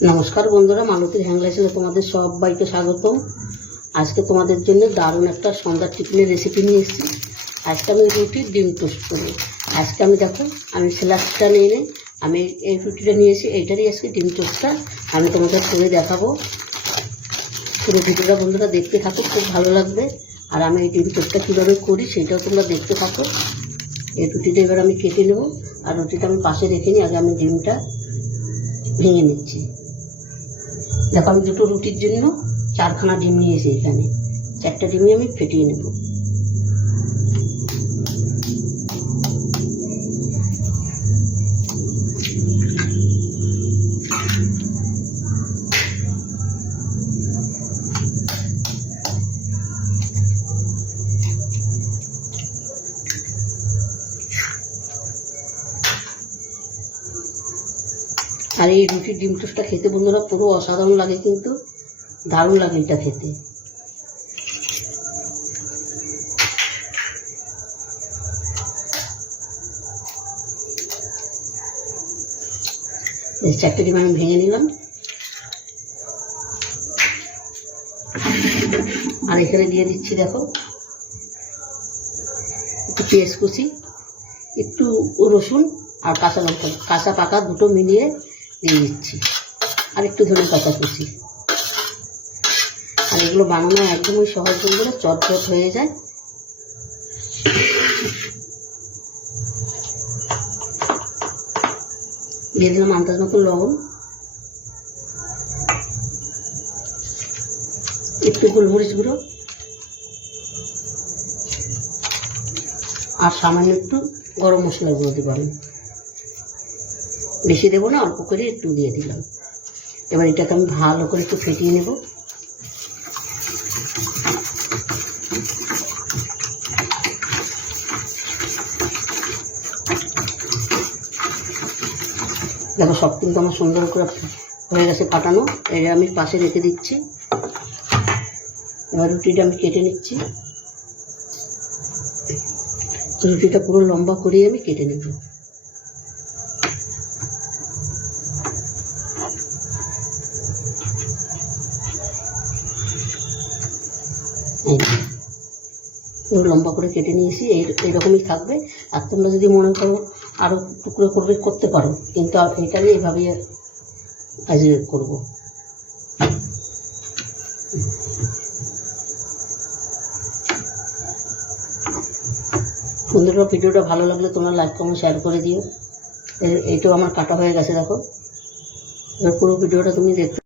নমস্কার বন্ধুরা মালতীর হ্যাংলাইসে তোমাদের সবাইকে স্বাগতম। আজকে তোমাদের জন্য দারুণ একটা সন্ধ্যার টিফিনের রেসিপি নিয়ে এসেছি। আজকে আমি রুটি, ডিম টোস্ট করব। আজকে আমি দেখো, আমি স্যালাডটা নিয়ে নিই, আমি এই রুটিটা নিয়ে নিয়েছি এইটারই আজকে ডিম টোস্টটা আমি তোমাদের করে দেখাবো। পুরো ভিডিওটা বন্ধুরা দেখতে থাকো, খুব ভালো লাগবে। আর আমি এই ডিম টোস্টটা কীভাবে করি সেটাও তোমরা দেখতে থাকো। এই রুটিটা এবার আমি কেটে নেব। আর রুটিটা আমি পাশে রেখে নিই, আগে আমি ডিমটা ভেঙে নিচ্ছি। দেখো আমি দুটো রুটির জন্য চারখানা ডিম নিয়েছি এখানে। চারটে ডিমই আমি ফেটিয়ে নেব। আর এই রুটির ডিম টোস্টটা খেতে বন্ধুরা পুরো অসাধারণ লাগে কিন্তু, দারুণ লাগে এটা খেতে। চারটে ডিম আমি ভেঙে নিলাম। আর এখানে দিয়ে দিচ্ছি দেখো, একটু পেঁয়াজ কুচি, একটু রসুন আর কাঁচা লঙ্কা। কাঁচা পাকা দুটো মিলিয়ে দিয়ে দিচ্ছি আর একটু ধরে পাতা কুচি। আর এগুলো বানানো একদমই সহজ বন্ধুরা, চটচট হয়ে যায়। দিয়ে দিলাম আন্দাজ মতো লবণ। একটু গোলমরিচ গুঁড়ো। আর সামান্য একটু গরম মশলা গুঁড়ো দেবো বেশি দেবো না, অল্প করে একটু দিয়ে দিলাম। এবার এটাকে আমি ভালো করে একটু ফেটিয়ে নেব। দেখো, সব কিন্তু আমার সুন্দর করে হয়ে গেছে কাটানো। এটা আমি পাশে রেখে দিচ্ছি। এবার রুটিটা আমি কেটে নিচ্ছি। রুটিটা পুরো লম্বা করিয়ে আমি কেটে নেব। লম্বা করে কেটে নিয়েছি, এই এইরকমই থাকবে। আর তোমরা যদি মনে করো আরও টুকরো করবে, করতে পারো। কিন্তু আর এটা আমি এভাবেই আজ করব। বন্ধুরা, ভিডিওটা ভালো লাগলে তোমরা লাইক কমেন্ট শেয়ার করে দিও। এ- এইটাও আমার কাটা হয়ে গেছে, দেখো। এবার পুরো ভিডিওটা তুমি দেখতে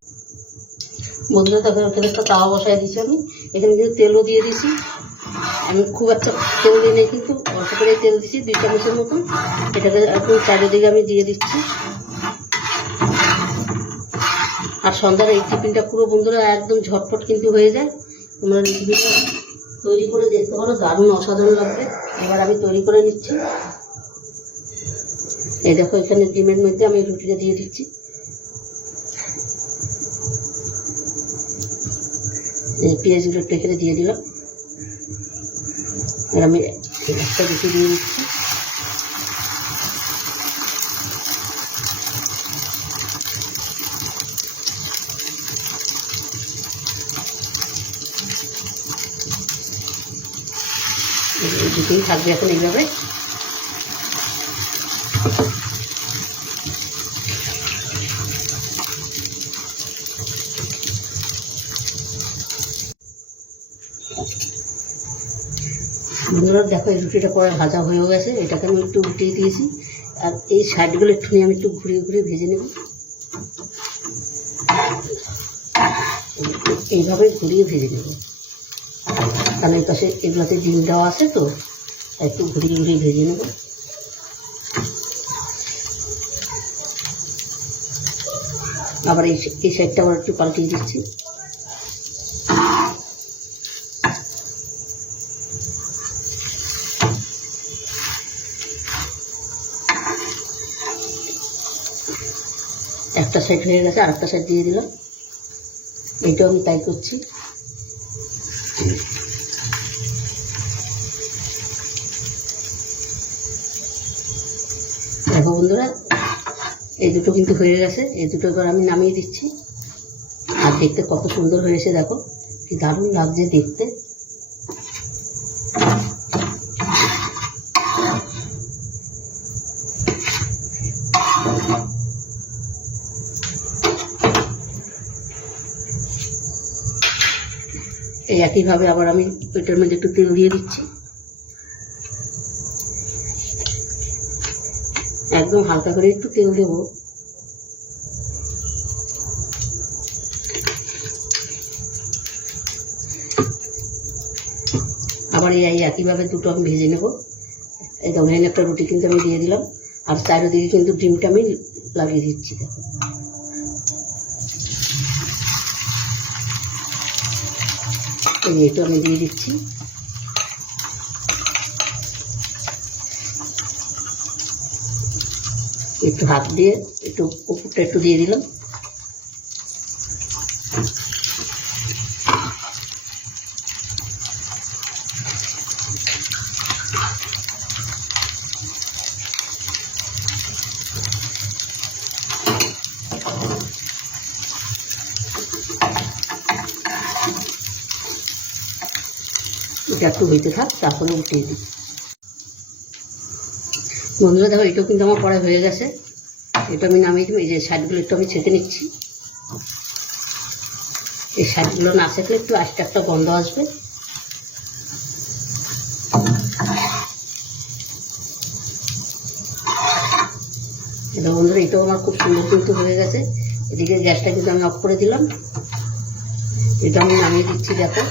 বন্ধুরা দেখো ওখানে একটা তাওয়া বসায় দিয়েছি আমি। এখানে কিন্তু তেলও দিয়ে দিছি আমি খুব একটা তেল দিই নাই কিন্তু অল্প করে তেল দিচ্ছি দুই চামচের মতন। এটাকে একটু চারিদিকে আমি দিয়ে দিচ্ছি। আর সন্ধ্যার এই টিফিনটা পুরো বন্ধুরা একদম ঝটপট কিন্তু হয়ে যায়। তোমরা রেসিপিটা তৈরি করে দেখতে পারো, দারুণ অসাধারণ লাগবে। এবার আমি তৈরি করে নিচ্ছি। এই দেখো, এখানে ডিমের মধ্যে আমি রুটিটা দিয়ে দিচ্ছি। পেঁয়াজগুলো একটু এখানে দিয়ে দিলাম। আর আমি একটা রুটি দিয়ে দিচ্ছি। দুটোই থাকবে এখন এইভাবে। বন্ধুরা দেখো, এই রুটিটা পরে ভাজা হয়েও গেছে। এটাকে আমি একটু উঠিয়ে দিয়েছি। আর এই সাইডগুলো একটুখানি আমি একটু ঘুরিয়ে ঘুরিয়ে ভেজে নেব। এইভাবে ঘুরিয়ে ভেজে নেব। কারণ এই পাশে এগুলোতে ডিম দেওয়া আছে তো একটু ঘুরিয়ে ঘুরিয়ে ভেজে নেব। আবার এই এই সাইডটা আবার একটু পাল্টিয়ে দিচ্ছি। একটা সাইড হয়ে গেছে আর একটা সাইড দিয়ে দিলাম এইটাও আমি তাই করছি। দেখো বন্ধুরা, এই দুটো কিন্তু হয়ে গেছে। এই দুটো এবার আমি নামিয়ে দিচ্ছি। আর দেখতে কত সুন্দর হয়েছে, দেখো। কি দারুণ লাগছে দেখতে। একইভাবে আবার আমি ওইটার মধ্যে একটু তেল দিয়ে দিচ্ছি। একদম হালকা করে একটু তেল দেবো। আবার এই একইভাবে দুটো আমি ভেজে নেব। এই এখানে একটা রুটি কিন্তু আমি দিয়ে দিলাম। আর চারিদিকে কিন্তু ডিমটা আমি লাগিয়ে দিচ্ছি, দেখো। এই এটা আমি দিয়ে দিচ্ছি। একটু হাত দিয়ে একটু উপরটা একটু দিয়ে দিলাম। এটা একটু হইতে থাক তারপরে উঠিয়ে দিই বন্ধুরা, দেখো, এটাও কিন্তু আমার পড়া হয়ে গেছে। এটা আমি নামিয়ে দিই এই যে সাইডগুলো একটু আমি ছেঁকে নিচ্ছি। এই সাইডগুলো না ছেঁকলে একটু আস্তে একটা গন্ধ আসবে। এটা বন্ধুরা, এটাও আমার খুব সুন্দর কিন্তু হয়ে গেছে। এদিকে গ্যাসটা কিন্তু আমি অফ করে দিলাম। এটা আমি নামিয়ে দিচ্ছি, দেখো।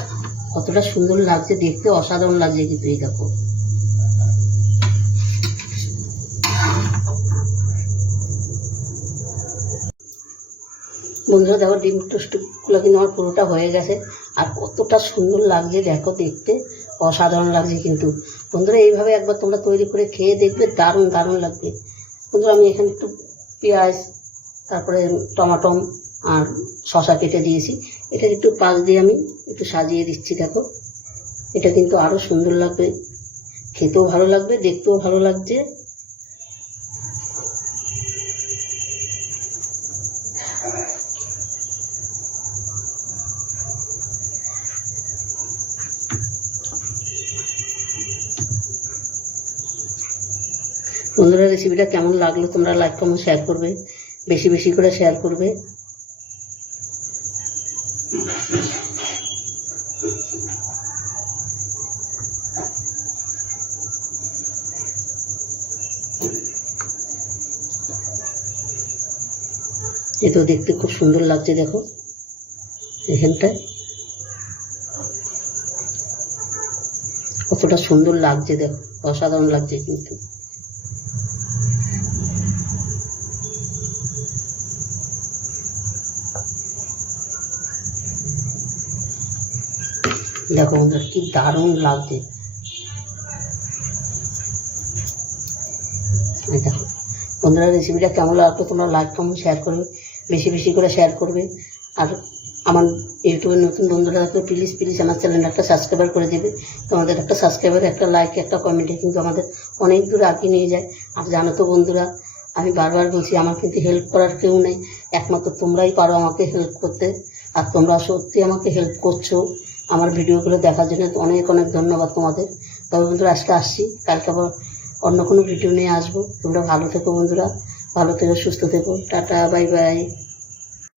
কতটা সুন্দর লাগছে, দেখতে অসাধারণ লাগছে কিন্তু এই দেখো। বন্ধুরা, দেখো, ডিম টোস্টগুলো কিন্তু আমার পুরোটা হয়ে গেছে। আর কতটা সুন্দর লাগছে, দেখো, দেখতে। অসাধারণ লাগছে কিন্তু। বন্ধুরা, এইভাবে একবার তোমরা তৈরি করে খেয়ে দেখবে, দারুণ দারুণ লাগবে। বন্ধুরা, আমি এখানে একটু পেঁয়াজ, তারপরে টমাটম আর শশা কেটে দিয়েছি। এটা একটু পাশ দিয়ে আমি একটু সাজিয়ে দিচ্ছি, দেখো। এটা কিন্তু আরও সুন্দর লাগবে। খেতেও ভালো লাগবে, দেখতেও ভালো লাগছে। বন্ধুরা রেসিপিটা কেমন লাগল তোমরা লাইক কমেন্ট শেয়ার করবে। বেশি বেশি করে শেয়ার করবে। এটাও দেখতে খুব সুন্দর লাগছে দেখো। এখানটায়। কতটা সুন্দর লাগছে দেখো। অসাধারণ লাগছে কিন্তু। দেখো বন্ধুরা কি দারুণ লাগছে। দেখো, বন্ধুরা রেসিপিটা কেমন লাগতো তোমরা লাইক কমেন্ট শেয়ার করবে। বেশি বেশি করে শেয়ার করবে। আর আমার ইউটিউবের নতুন বন্ধুরা থাকলে প্লিজ প্লিজ আমার চ্যানেলটা একটা সাবস্ক্রাইবার করে দেবে। তোমাদের একটা সাবস্ক্রাইবার একটা লাইক একটা কমেন্টে কিন্তু আমাদের অনেক দূর আগে নিয়ে যায়। আর জানো তো বন্ধুরা, আমি বারবার বলছি, আমার কিন্তু হেল্প করার কেউ নেই। একমাত্র তোমরাই পারো আমাকে হেল্প করতে। আর তোমরা সত্যি আমাকে হেল্প করছ। আমার ভিডিওগুলো দেখার জন্য অনেক অনেক ধন্যবাদ তোমাদের। তবে বন্ধুরা, আজকে আসছি। কালকে আবার অন্য কোনো ভিডিও নিয়ে আসব। তোমরা ভালো থেকো বন্ধুরা। ভালো থেকো, সুস্থ থেকো। Tata, bye bye.